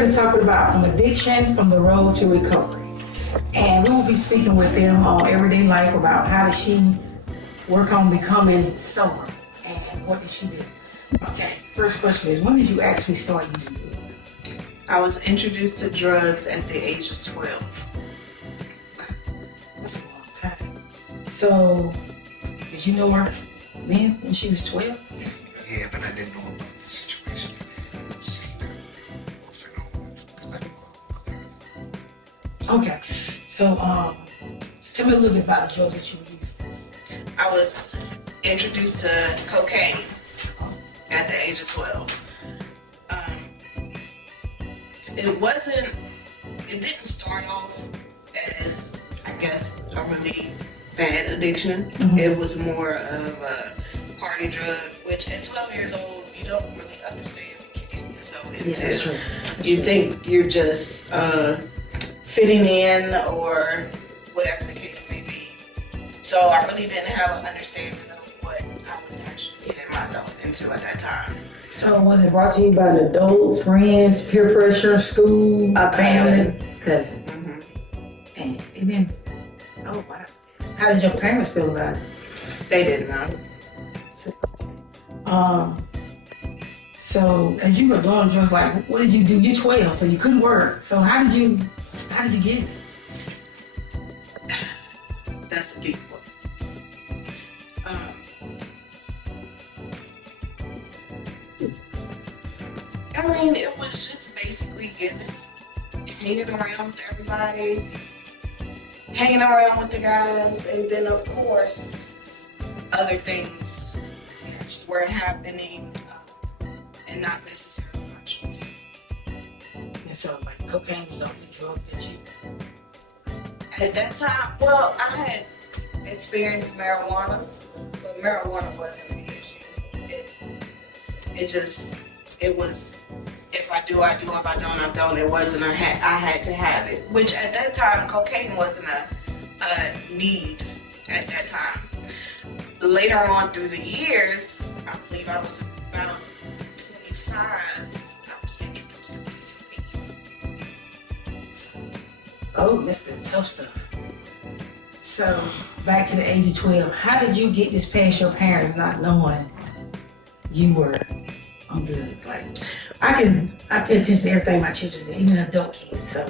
here to talk about from addiction, from the road to recovery. And we will be speaking with them on everyday life about how did she work on becoming sober and what did she do. Okay, first question is, when did you actually start using drugs? I was introduced to drugs at the age of 12. That's a long time. So, did you know her then when she was 12? Yeah, but I didn't know about the situation. I seen her off and on because I knew her. Okay, so tell me a little bit about the drugs that you were using. I was introduced to cocaine at the age of 12. It didn't start off as, I guess, a really bad addiction. Mm-hmm. It was more of a party drug, which at 12 years old, you don't really understand what you're getting yourself into. Yeah, that's true. You think you're just fitting in or whatever the case may be. So I really didn't have an understanding of what I was actually getting myself into at that time. So was it brought to you by an adult, friends, peer pressure, school, A cousin. family? Cousin. Mm-hmm. And then, oh wow. How did your parents feel about it? They didn't know. So as you were doing drugs, like what did you do? You're 12, so you couldn't work. So how did you get it? That's a deep one. I mean, it was just basically hanging around with everybody, hanging around with the guys, and then of course, other things were happening and not necessarily my choice. And so like cocaine was the only drug that you... At that time, well, I had experienced marijuana, but marijuana wasn't an issue. It was, if I do, I do. If I don't, I don't. It wasn't I had to have it. Which at that time, cocaine wasn't a need at that time. Later on through the years, I believe I was about 25, I was introduced to PCP. Oh, that's the tough stuff. So back to the age of 12, how did you get this past your parents not knowing you were on drugs? Like, I pay attention to everything my children do, even adult kids, so.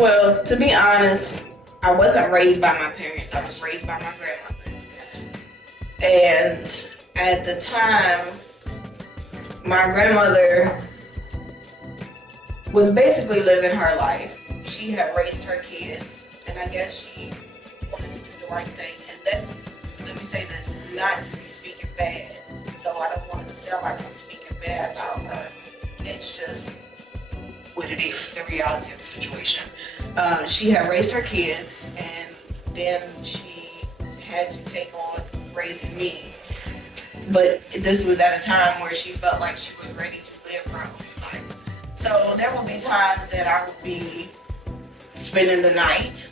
Well, to be honest, I wasn't raised by my parents. I was raised by my grandmother. And at the time, my grandmother was basically living her life. She had raised her kids, and I guess she wanted to do the right thing. And that's, let me say this, not to be speaking bad. So I don't want it to sound like I'm speaking bad about her. It's just what it is, the reality of the situation. She had raised her kids, and then she had to take on raising me. But this was at a time where she felt like she was ready to live her own life. So there would be times that I would be spending the night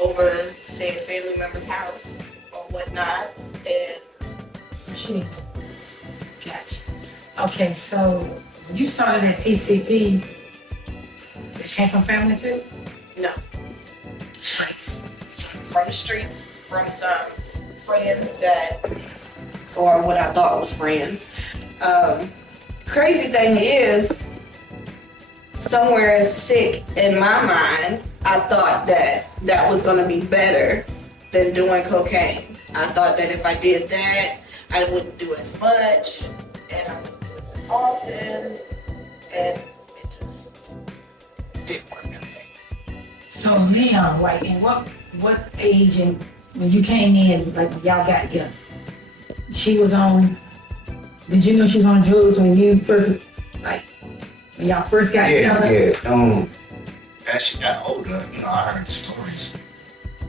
over, say, a family member's house or whatnot, and So she, gotcha. Okay, so when you started at PCP, it came from family too? no. Straight. From the streets, from some friends that, or what I thought was friends. Crazy thing is, somewhere sick in my mind, I thought that was going to be better than doing cocaine. I thought that if I did that, I wouldn't do as much, and I wouldn't do it as often, and it just didn't work that way. So Leon, like, in what age and when you came in, like when y'all got together, she was on, did you know she was on drugs when you first, like, when y'all first got together? Yeah. As she got older, I heard the stories.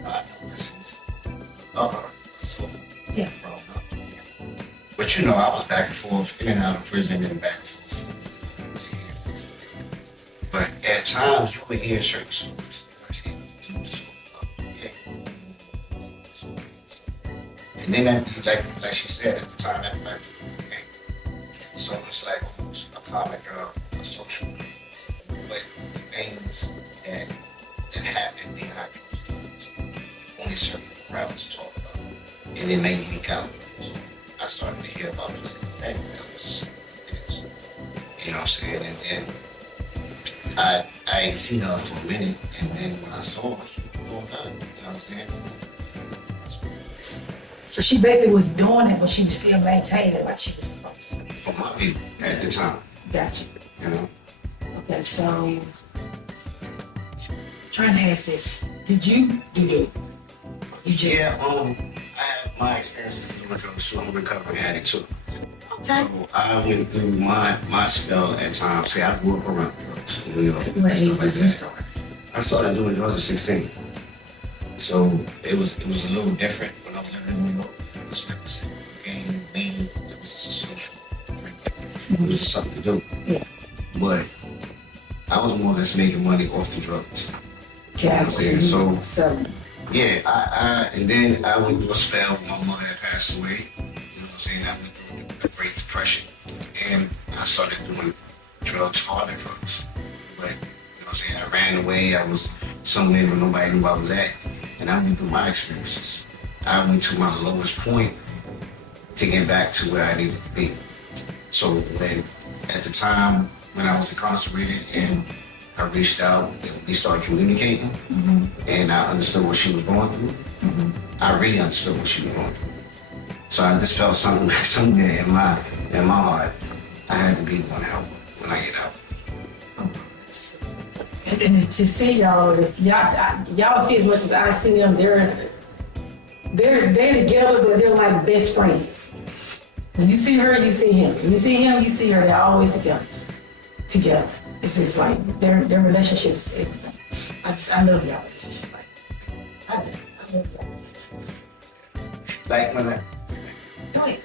I know this of her. So, Yeah. growing up. Yeah. But I was back and forth, in and out of prison, and back and forth. But at times, you would hear certain stories. And then, like she said at the time, everybody was okay. So it's like almost a common drug. social. But the things that happen behind those doors, only certain crowds talk about it. And it may leak out. So I started to hear about this thing that was this. You know what I'm saying? And then I ain't seen her for a minute, and then when I saw her, she was going done. You know what I'm saying? So she basically was doing it, but she was still maintaining it like she was supposed to. From my view at the time. Gotcha. You know? Okay, so trying to ask this: did you do it? You just Yeah, I have my experiences doing drugs too. I'm a recovering addict too. okay. So I went through my spell at times. See, I grew up around drugs in New York. What and age stuff like did you that. start? I started doing drugs at 16. So it was a little different when I was living in New York. It was like this game, weed. It was just a social drink. It was just something to do. Yeah. But I was more or less making money off the drugs. Okay, You know what I'm saying? so Yeah, I and then I went through a spell when my mother had passed away. You know what I'm saying? I went through the Great Depression. And I started doing drugs, harder drugs. But, you know what I'm saying? I ran away. I was somewhere where nobody knew I was at. And I went through my experiences. I went to my lowest point to get back to where I needed to be. So then, at the time when I was incarcerated and I reached out and we started communicating, and I understood what she was going through. I really understood what she was going through. So I just felt somewhere in my heart, I had to be the one to help her when I get out. and to see y'all, if y'all see as much as I see them, they're together, but they're like best friends. When you see her, you see him. When you see him, you see her. They're always together. It's just like their relationship is everything. I love y'all relationship. Like I love y'all relationship. Like when I Go ahead.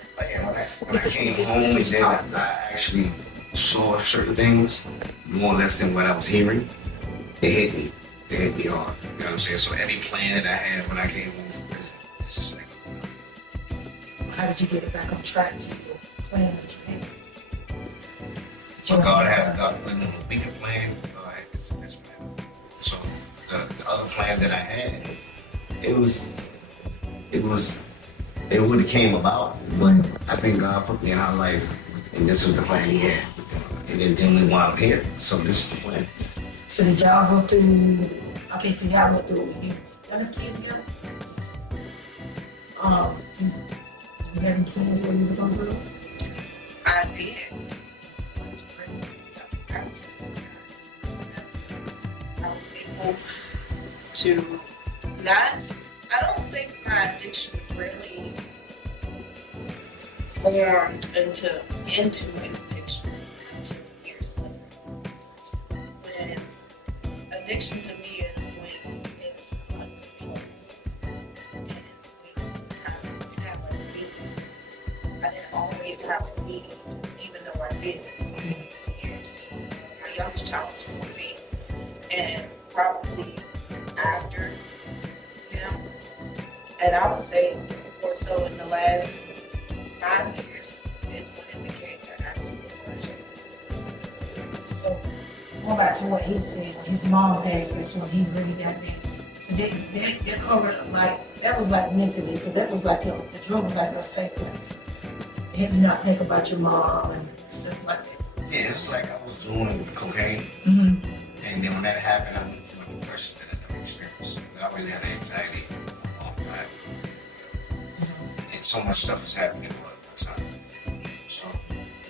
when I came home and then I actually saw certain things more or less than what I was hearing, it hit me. It hit me hard. You know what I'm saying? So every plan that I had when I came home from prison, it's just like, How did you get it back on track to your plan that you had? so God had a bigger plan. God had this plan. So the other plan that I had, it would have came about, but I think God put me in our life, and this was the plan He had. And then we wound up here. So this is the plan. So did y'all go through? Okay, so y'all went through. You have kids together? You having kids when you was on drugs? I did. I was able to not. I don't think my addiction really formed into an addiction until years later. When addiction to me is when it's uncontrollable and when you have a need. I didn't always have a need, even though I did it for many years. My youngest child was 14, and probably after him, and I would say more so in the last 5 years is when it became the absolute worst. So going back to what he said, when his mom passed, that's when he really got bad. So they covered like that was like mentally. So that was like the drug was like your safe place. They had you not think about your mom and stuff like that. Yeah, it was like I was doing cocaine, Mm-hmm. and then when that happened, I went through a depression that I never experienced. I really had anxiety for a long time, and so much stuff was happening all at one time. So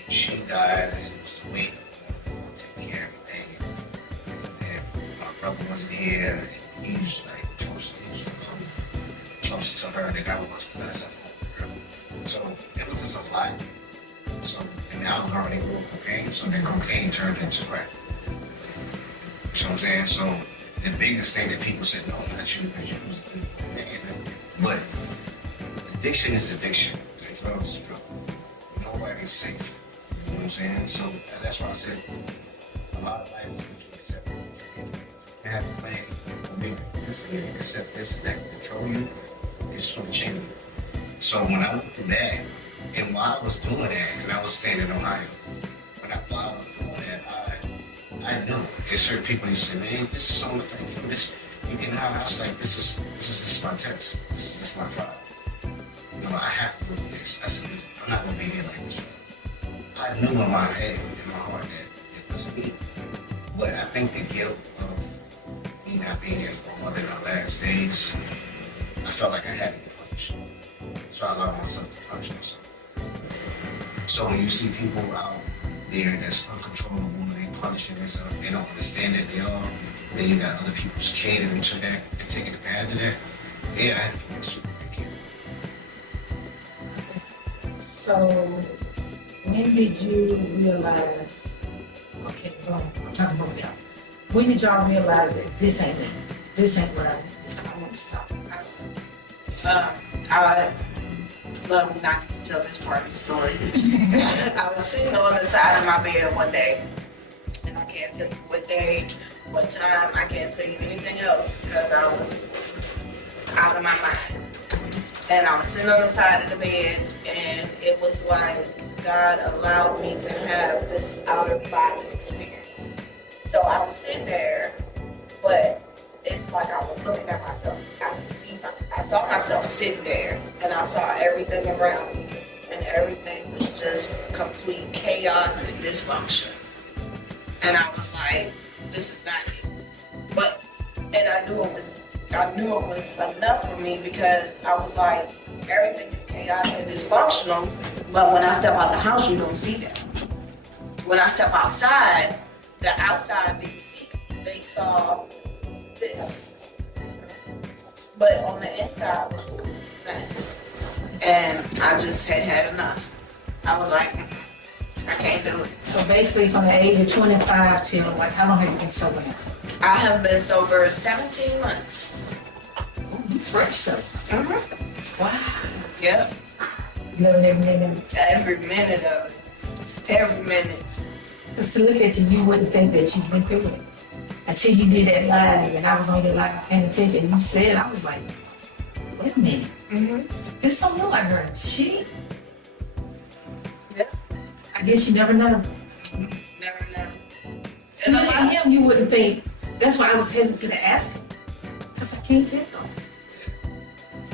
she died, and it was the weight of taking care of everything. And then my brother wasn't here, and he was like closer to her than I was when I left home. So it was just a lot. So, and I was already doing cocaine, so then cocaine turned into crack. You know what I'm saying? So the biggest thing that people said, no, not you, because you was the, but addiction is addiction, and drugs is drug. Nobody's safe. You know what I'm saying? So that's why I said a lot of life is what you accept. You have a plan, maybe this, if you accept this and that can control you, it's just going to change you. So when I went through that, and while I was doing that, and I was staying in Ohio, while I was doing that, I knew. There's certain people who say, man, this is on the thing. This, you get out. I was like, this is just my test. This is just my trial. You know, I have to do this. I said, I'm not gonna be here like this. I knew in my head, in my heart, that it wasn't me. But I think the guilt of me not being here for my mother in her last days, I felt like I had to punish. So I allowed myself to punish myself. So when you see people out there that's uncontrollable and they punishing themselves, they don't understand that they are, then you got other people's catering to that and taking advantage of that. Yeah, I had to punish you. So, when did you realize, okay, well, I'm talking about y'all. When did y'all realize that this ain't it? This ain't what I want to stop? I love not to tell this part of the story. I was sitting on the side of my bed one day, and I can't tell you what day, what time, I can't tell you anything else because I was out of my mind. And I was sitting on the side of the bed, and it was like God allowed me to have this outer body experience. So I was sitting there, but it's like I was looking at myself. I saw myself sitting there, and I saw everything around me, and everything was just complete chaos and dysfunction. And I was like, this is not it. But, and I knew it was enough for me because I was like, everything is chaotic and dysfunctional, but when I step out the house, you don't see that. When I step outside, the outside didn't see it. They saw this. But on the inside was a mess. And I just had enough. I was like, I can't do it. So basically from the age of 25 till, like, how long have you been sober now? I have been sober 17 months. Oh, you fresh sober. Mm-hmm. Wow. Yep. Living every minute. Every minute of it. Every minute. Because to look at you, you wouldn't think that you went through it. Until you did that live, and I was on your live paying attention, and you said, I was like, wait a minute. Mm-hmm. This don't look like her. She? Yep. I guess you never know. Never know. To look at him, you wouldn't think. That's why I was hesitant to ask him. Because I can't tell.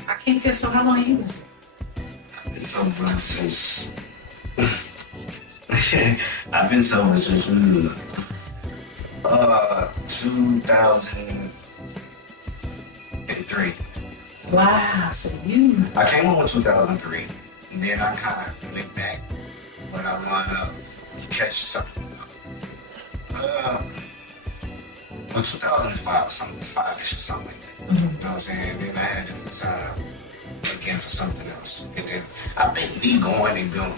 I can't tell. So how long you been sober? I've been sober since. I've been sober since 2003. Wow. So you. I came home in 2003, and then I kind of went back, but I wound up catching something. 2005, something 5-ish or something like that. Mm-hmm. You know what I'm saying? And then I had to do time again for something else. And then I think me going and doing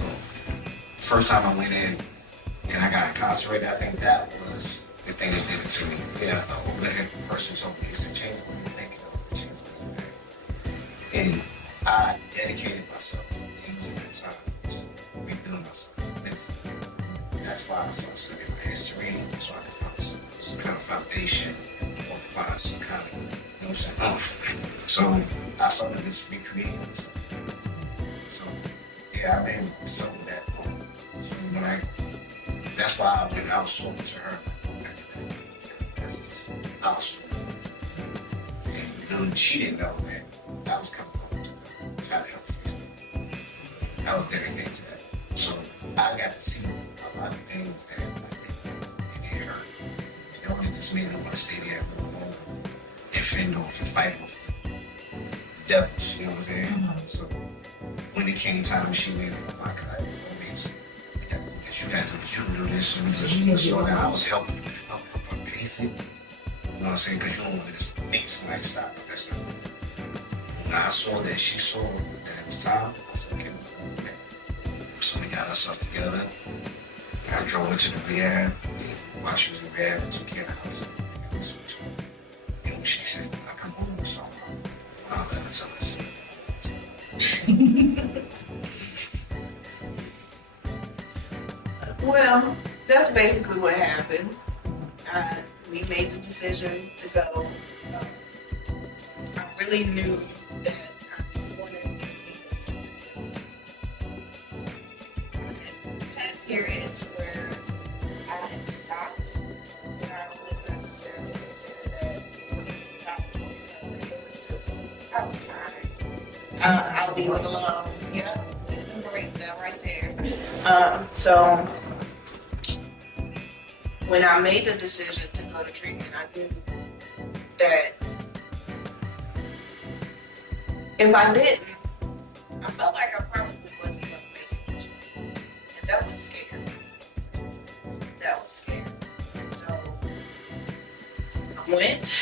first time I went in and I got incarcerated, I think that was the thing that did it to me. Yeah, the older person told me, he said, change what you think, change what you think. And I dedicated myself using that time to rebuild myself. That's why I started studying my history, so I could find some kind of foundation or find some kind of notion of. So I started this recreating myself. So yeah, I've been sold that point. So when that's why when I was talking to her after that, that's just our story. And little she didn't know that I was coming home to try to help fix things. I was dedicated to that. So I got to see a lot of things that I think and it hurt. It only just made me want to stay there and fend off and fight off the devils, you know what I'm saying? Mm-hmm. So when it came time, she made it, oh my God, it was amazing. You got to do this, you got to do this, and so that I was helping her pace it. You know what I'm saying? Because you don't want to just make somebody stop. That's not good. When I saw that she saw that it was time, I said, okay, okay. So we got ourselves together. I drove her to the rehab. And while she was in rehab, I took care of the house and everything else. And when she said, I come home and start I'll let her tell us. Well, that's basically what happened. We made the decision to go. I really knew that I wanted to do something different. I had periods where I had stopped I'll leave it alone. Yeah, enumerate that right there. So when I made the decision to go to treatment, I knew that if I didn't, I felt like I probably wasn't going to make it. And that was scary. That was scary. And so I went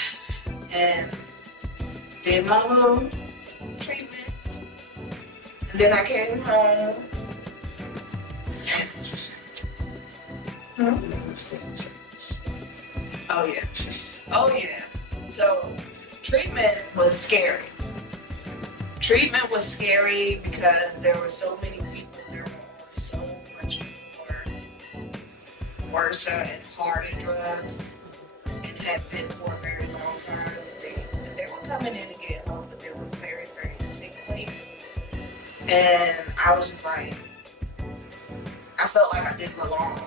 and did my little treatment. And then I came home. Oh yeah. Oh yeah. So treatment was scary. Treatment was scary because there were so many people. There were so much more worse and harder drugs, and had been for a very long time. They were coming in to get help, but they were very, very sickly. And I was just like, I felt like I didn't belong.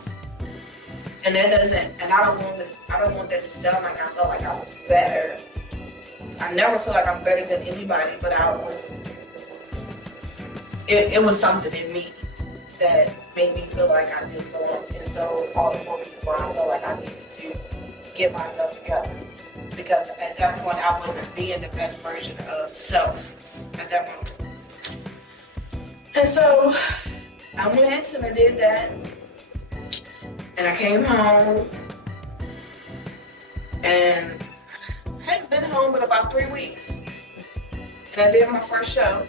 And that doesn't, and I don't want that to sound like I felt like I was better. I never feel like I'm better than anybody, but it was something in me that made me feel like I didn't belong. And so all the more reason why I felt like I needed to get myself together. Because at that point I wasn't being the best version of self at that moment. And so I went and I did that. And I came home, and I hadn't been home but about 3 weeks. And I did my first show.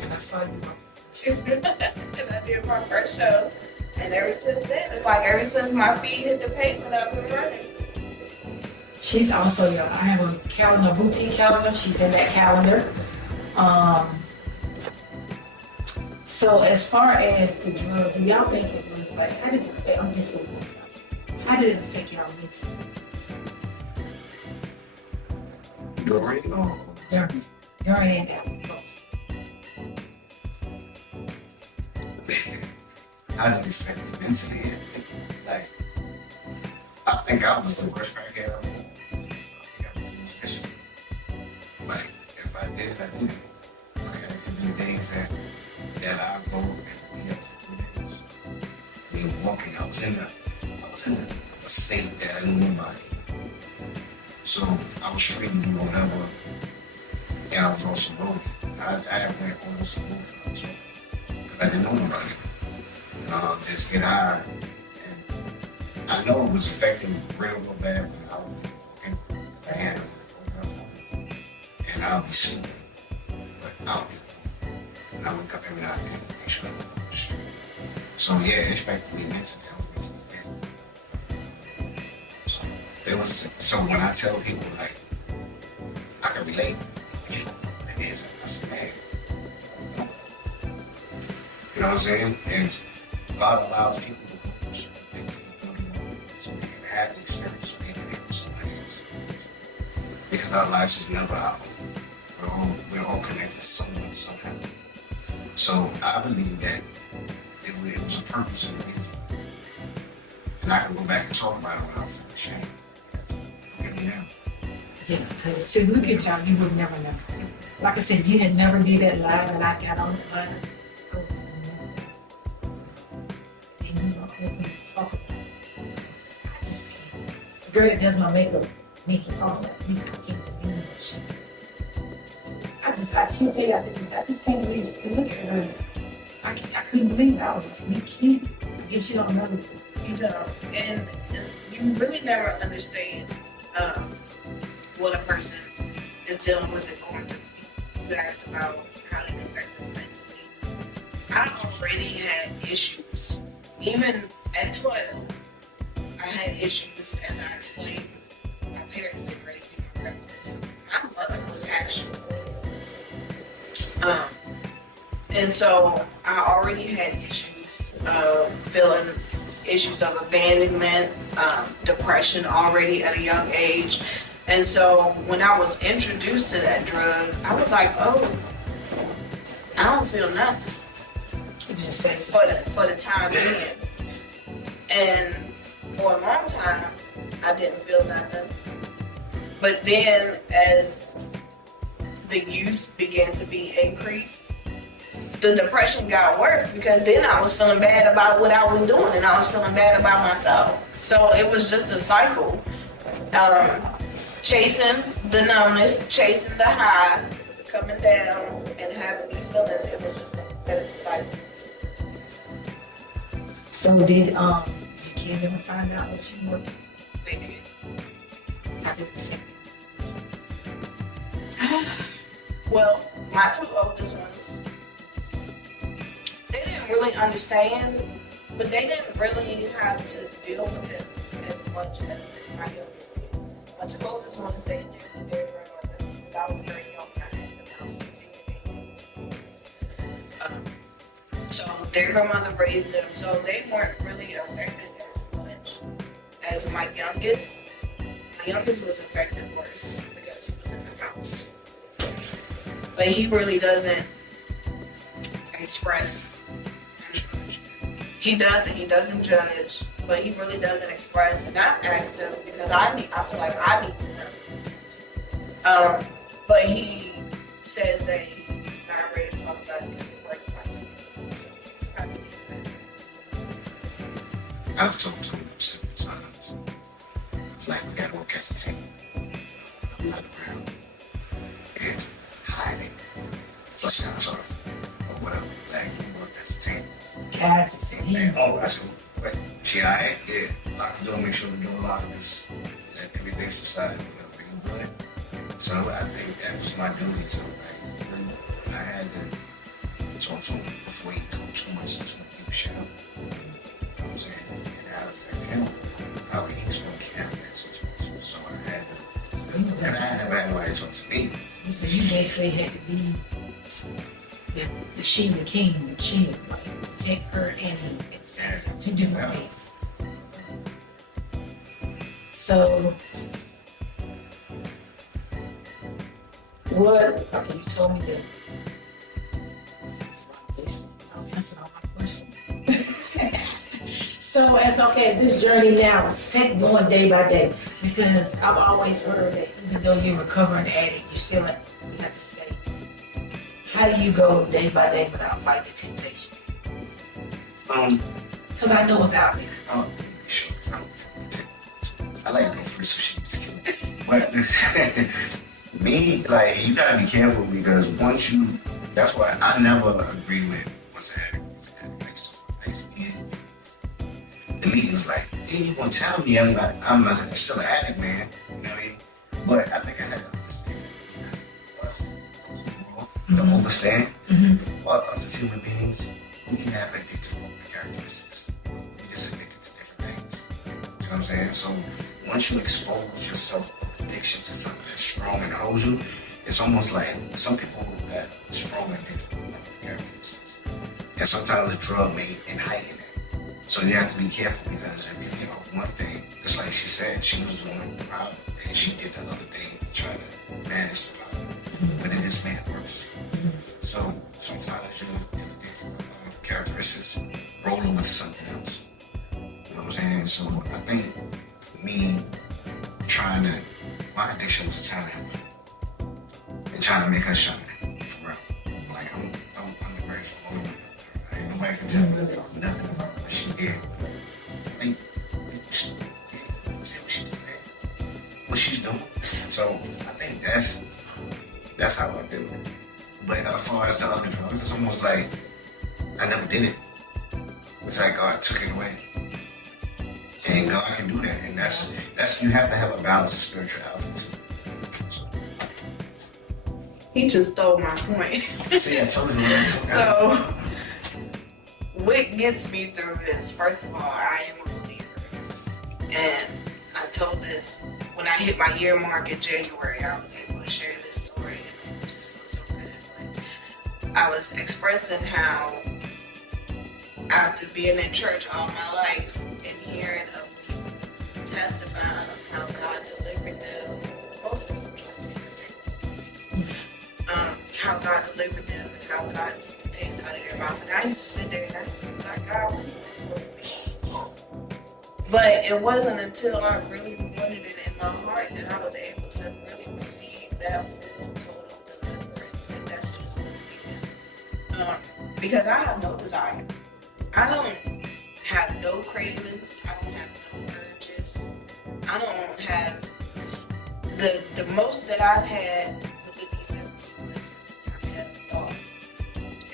And I saw you. And I did my first show. And ever since then, it's like ever since my feet hit the pavement, I've been running. She's also, I have a calendar, a boutique calendar. She's in that calendar. So as far as the drugs, do y'all think it was like, how did it affect, I'm just going to how did it affect y'all mentally? During and after post. How did it affect me mentally? Like, I think I was the worst crackhead of all. I think I was vicious. Like, if I did it, I did it. Like, there could be days that I go and be up for 2 days. Me walking, I was in a state that I didn't know nobody. So I was free to do whatever, and I was also rolling. I went almost a move for them too, because I didn't know nobody. Just get high, and I know it was affecting me real bad when I was working. I had and I'll be sleeping, but I'll be. And I wake up every night and make sure I'm straight. So yeah, it affected me mentally. I was mentally dead. So when I tell people like I can relate, you don't know what it is. I said, man, you know what I'm saying? And God allows people to go through certain things to build them up, so they can have the experience so they can help somebody else. Because our lives is never our own. We're all connected to someone somehow. So I believe that it was a purpose and a reason. And I can go back and talk about it without feeling ashamed. Look at me now. Yeah, because to look at y'all, you would never know. Like I said, if you had never did that live and I got on that live, I would have never. And you know, open to talk about it. I just can't. The girl that does my makeup, Nikki, also like, Nikki, I can't believe that shit. She tell you, I just can't believe it. To look at her, I couldn't believe it. I was like, you can't. I guess you don't know. You don't. And you really never understand what a person is dealing with and going through. You asked about how it affects us mentally. I already had issues. Even at 12, I had issues, as I explained. My parents didn't raise me correctly. My mother was actually and so I already had issues feeling issues of abandonment, depression already at a young age. And so when I was introduced to that drug, I was like, oh, I don't feel nothing. You just say For the time being. And for a long time, I didn't feel nothing. But then as the use began to be increased, the depression got worse because then I was feeling bad about what I was doing and I was feeling bad about myself. So it was just a cycle. Chasing the numbness, chasing the high, coming down and having these feelings. It was just that it's a cycle. So did your kids ever find out that you were? They did. How did you feel? Well, my two oldest ones, they didn't really understand, but they didn't really have to deal with it as much as my youngest did. My two oldest ones, they lived with their grandmother because I was very young when I had them. I was 15 and 18. So their grandmother raised them, so they weren't really affected as much as my youngest. My youngest was affected worse because he was in the house. But he really doesn't express. He doesn't judge, but he really doesn't express. And I asked him because I feel like I need to know. But he says that he's not ready to talk about it because it breaks my teeth. So it's kind of I've told him several times. It's like we gotta work as a team. I'm not around. And hide it. Flush it out, sort of. Or whatever. Like, we work as a team. Gotcha. And, oh, that's cool. But she alright? Yeah. Lock the door, make sure we're doing a lot of this. Let everything subside. You know, you good. So I think that was my duty. So, like, I had to talk to him before he go too much into a deep shit. You know what I'm saying? And how it affects him. How he was going to handle that situation. So I had to. And I never had nobody talk to me. So you basically had to be the she, the king, the chill, like protect her and him. It's two different ways. So, okay, you told me that. I'm answering all my questions. So, as this journey now is going day by day, because I've always heard that even though you're a recovering addict, you have to stay. How do you go day by day without fighting temptations? Because I know it's out there. Sure. I like to go first so she just kill me. But me, like, you gotta be careful because that's why I never agree with what's happening. The meeting's like, hey, you gonna tell me I'm still an addict, man. You know what I mean? But I think I had to understand because us, the overstand, us as human beings, we have addictive characteristics. We just addicted to different things. You know what I'm saying? So once you expose yourself of addiction to something that's strong and holds you, it's almost like some people got strong addictive characteristics. And sometimes the drug may heighten it. So you have to be careful because if you get off one thing, just like she said, she was doing the problem and she did the other thing to try to manage the problem. But it just made it worse. So sometimes your characteristics roll over to something else. You know what I'm saying? So I think me my addiction was trying to help her and trying to make her shine for real. Like I'm the greatest woman. Ain't nobody can tell me nothing about what she did. I mean, see what she did, what she's doing. So I think that's how I do it. But as far as the other drugs, it's almost like I never did it. It's like God took it away. And God can do that. And that's you have to have a balance of spirituality. So. He just stole my point. See, I told you. So, what gets me through this, first of all, I am a believer. And I told this when I hit my year mark in January, I was able to share this story and it just feels so good. Like, I was expressing how after being in church all my life and hearing of people testifying of how God delivered them, mostly from how God delivered them and how God took the taste out of their mouth. And I used to sit there and I used to be like, God, what are you doing for me? But it wasn't until I really wanted it in my heart that I was able to really receive that full total deliverance. because I have no desire. I don't have no cravings. I don't have no urges. I don't have the most that I've had within these 17 months. I've had a thought,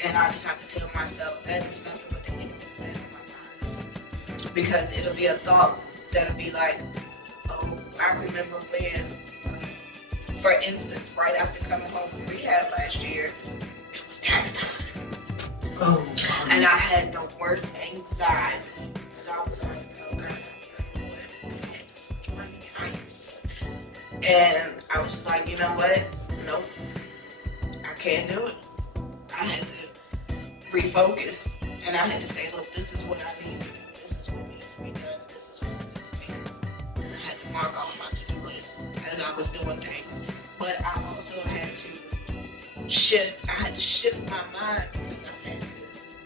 and I just have to tell myself that is nothing but the enemy playing on my mind, because it'll be a thought that'll be like, oh, I remember when, for instance, right after coming home from rehab last year, it was tax time. Oh. And I had the worst anxiety because I was like, oh God, I don't know what, I had this much money and I used to. And I was just like, you know what? Nope. I can't do it. I had to refocus, and I had to say, look, this is what I need to do. This is what needs to be done. This is what I need to take. I had to mark off my to-do list as I was doing things. But I also had to shift. I had to shift my mind because I had to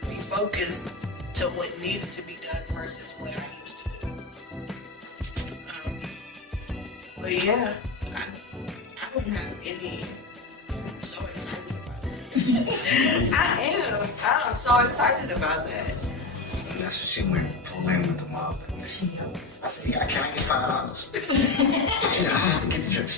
refocus to what needed to be done versus what I used to do. But yeah, I don't have any. I'm so excited about it. I'm so excited about that. That's what she went for win with the mob. She knows. I said, yeah, can I get $5? She said, I have to get the dress.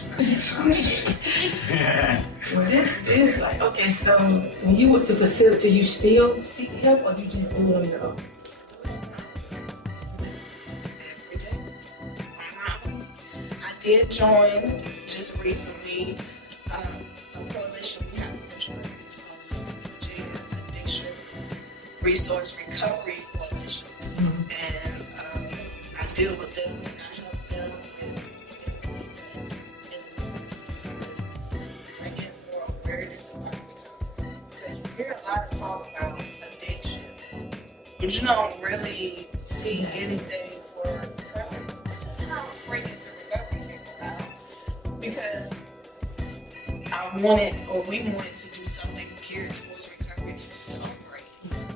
Yeah. Well, this like, okay, so when you went to facility, you still seek help or you just do it on your own? Every day. On my own. I did join just recently a coalition we have in Richmond. It's called Super Virginia Addiction Resource Recovery Coalition. And I deal with them and I help them with different events in the community with bringing more awareness about recovery. Because you hear a lot of talk about addiction, but you don't really see anything for recovery, which is how Spring into Recovery came about. Because we wanted to do something geared towards recovery to celebrate.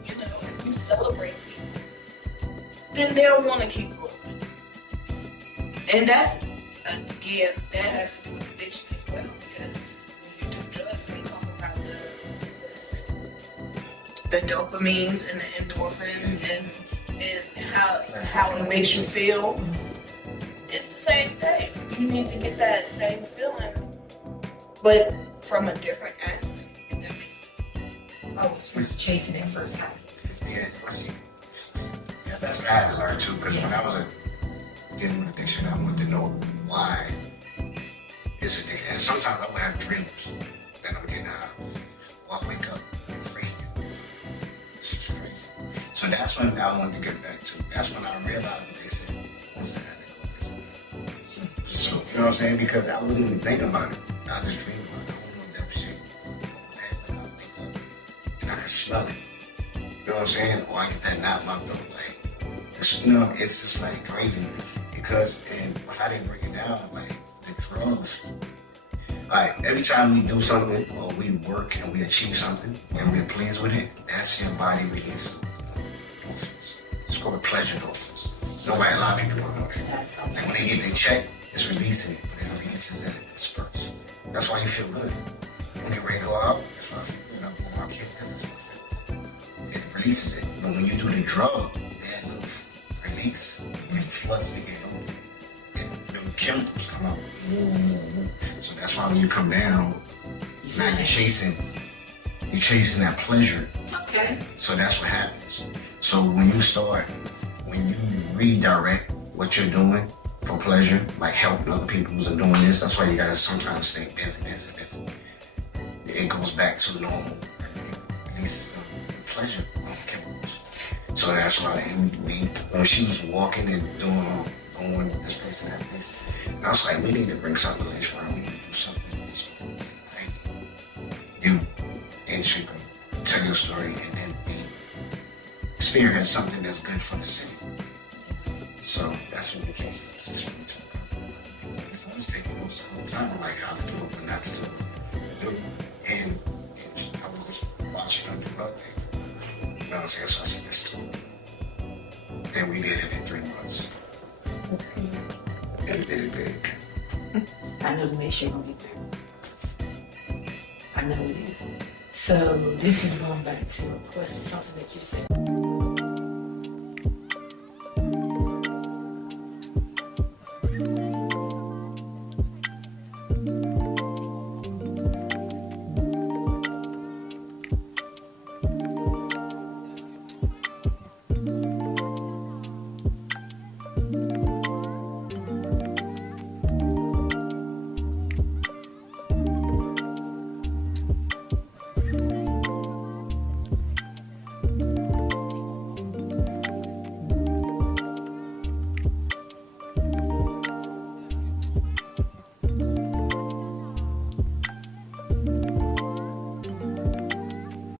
You know, if you celebrate people, then they'll want to keep going. And that's, again, that has to do with addiction as well, because when you do drugs, they talk about the dopamines and the endorphins and how it makes you feel. It's the same thing. You need to get that same feeling, but from a different aspect, if that makes sense. I was chasing that first high. Yeah, I see. Yeah, that's what I had to learn too, because when I was dealing with addiction, I wanted to know why it's addiction. And sometimes I would have dreams that I'm getting high, or I wake up craving. This is crazy. So that's when I wanted to get back to. That's when I realized what they said. What's that? So, you know what I'm saying? Because I wasn't even thinking about it. I just dreamed about it. I don't know if that was shit. But I wake up and I can smell it. You know what I'm saying? Or I get that knot in my throat. Like, it's, you know, it's just like crazy. Because, and how they break it down, like the drugs. Like every time we do something or we work and we achieve something and we're pleased with it, that's your body release endorphins. It's called pleasure endorphins. Nobody, a lot of people don't know that. And when they get their check, it's releasing it, but it releases it in spurts. That's why you feel good. When you're ready to go out, that's why I feel good. I'm going out here because that's what I feel. It releases it. But when you do the drug, that little release, it floods the gate open. And the chemicals come out. So that's why when you come down, now you're chasing that pleasure. Okay. So that's what happens. So when you redirect what you're doing for pleasure, like helping other people who's doing this, that's why you gotta sometimes stay busy. It goes back to normal. It releases the pleasure chemicals. So that's why when she was walking and going this place and that place, I was like, we need to bring something to this round. We need to do something that's like you, and she can tell your story and then spearhead something that's good for the city. So that's what the case is. Just when we talk about it. I was taking notes all the time, like how to do it, but not to do it. And I was just watching her do her thing. You know what I'm saying? So I said, let's do it. And we did it in 3 months. That's good. And we did it big. I know the next year gonna be better. I know it is. So this is going back to, of course, it's something that you said.